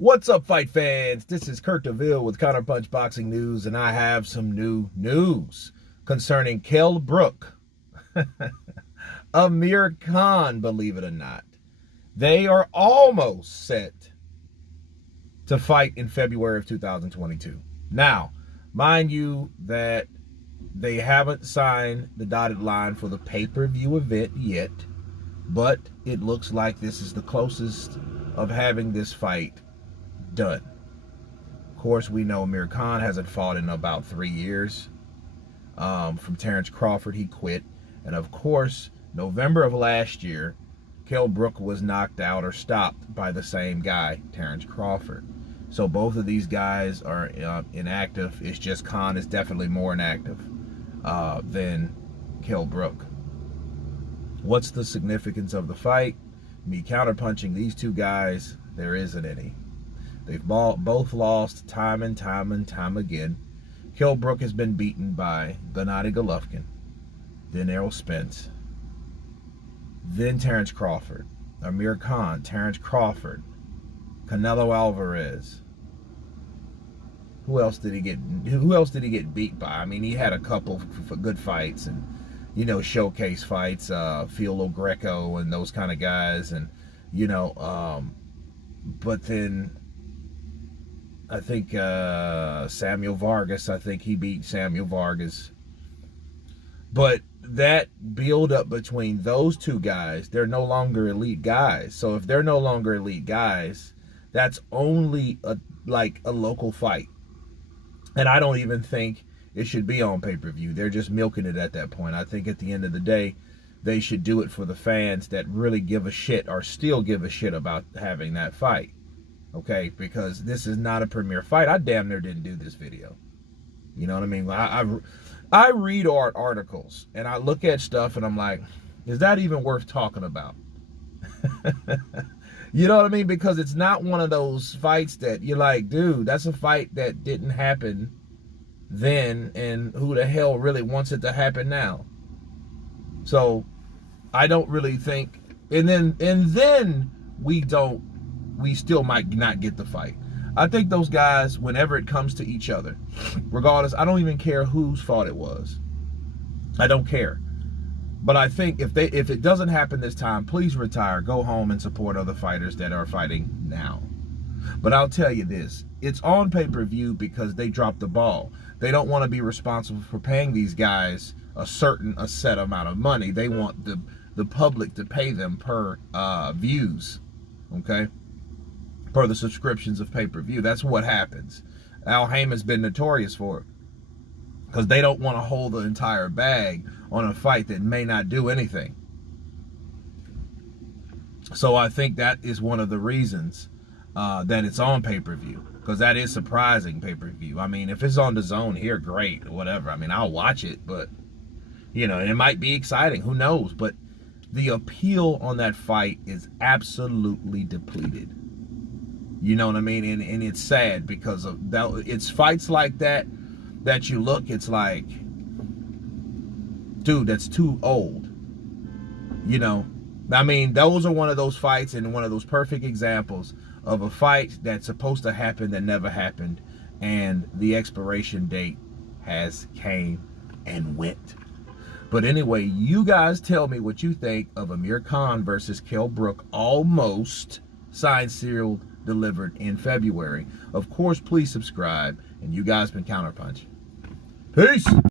What's up, fight fans? This is Kurt DeVille with Counterpunched Boxing News, and I have some new news concerning Kell Brook, Amir Khan, believe it or not. They are almost set to fight in February of 2022. Now, mind you that they haven't signed the dotted line for the pay-per-view event yet, but it looks like this is the closest of having this fight done. Of course, we know Amir Khan hasn't fought in about 3 years. From Terrence Crawford, he quit. And of course, November of last year, Kell Brook was knocked out or stopped by the same guy, Terrence Crawford. So both of these guys are inactive. It's just Khan is definitely more inactive than Kell Brook. What's the significance of the fight? Me counterpunching these two guys, there isn't any. They've both lost time and time again. Kell Brook has been beaten by Gennady Golovkin, then Errol Spence, then Terrence Crawford, Amir Khan, Terrence Crawford, Canelo Alvarez. Who else did he get beat by? I mean, he had a couple for good fights and, you know, showcase fights, Philo Greco and those kind of guys, and, you know, but then I think Samuel Vargas, I think he beat Samuel Vargas. But that build up between those two guys, they're no longer elite guys. So if they're no longer elite guys, that's only like a local fight. And I don't even think it should be on pay-per-view. They're just milking it at that point. I think at the end of the day, they should do it for the fans that really give a shit or still give a shit about having that fight. Okay, because this is not a premier fight. I damn near didn't do this video. You know what I mean? I read art articles and I look at stuff and I'm like, is that even worth talking about? You know what I mean? Because it's not one of those fights that you're like, dude, that's a fight that didn't happen then, and who the hell really wants it to happen now? So I don't really think, and then we still might not get the fight. I think those guys, whenever it comes to each other, regardless, I don't even care whose fault it was. I don't care. But I think if it doesn't happen this time, please retire, go home and support other fighters that are fighting now. But I'll tell you this, it's on pay-per-view because they dropped the ball. They don't want to be responsible for paying these guys a set amount of money. They want the public to pay them per views, okay? Per the subscriptions of pay-per-view. That's what happens. Al Heyman's been notorious for it, because they don't want to hold the entire bag on a fight that may not do anything. So I think that is one of the reasons that it's on pay-per-view, because that is surprising pay-per-view. I mean, if it's on the zone here, great, whatever. I mean, I'll watch it, but, you know, it might be exciting. Who knows? But the appeal on that fight is absolutely depleted. You know what I mean? And it's sad because of that. It's fights like that you look, it's like, dude, that's too old. You know, I mean, those are one of those fights and one of those perfect examples of a fight that's supposed to happen that never happened, and the expiration date has came and went. But anyway, you guys tell me what you think of Amir Khan versus Kell Brook, almost signed, sealed, delivered in February. Of course, please subscribe, and you guys been Counterpunch. Peace.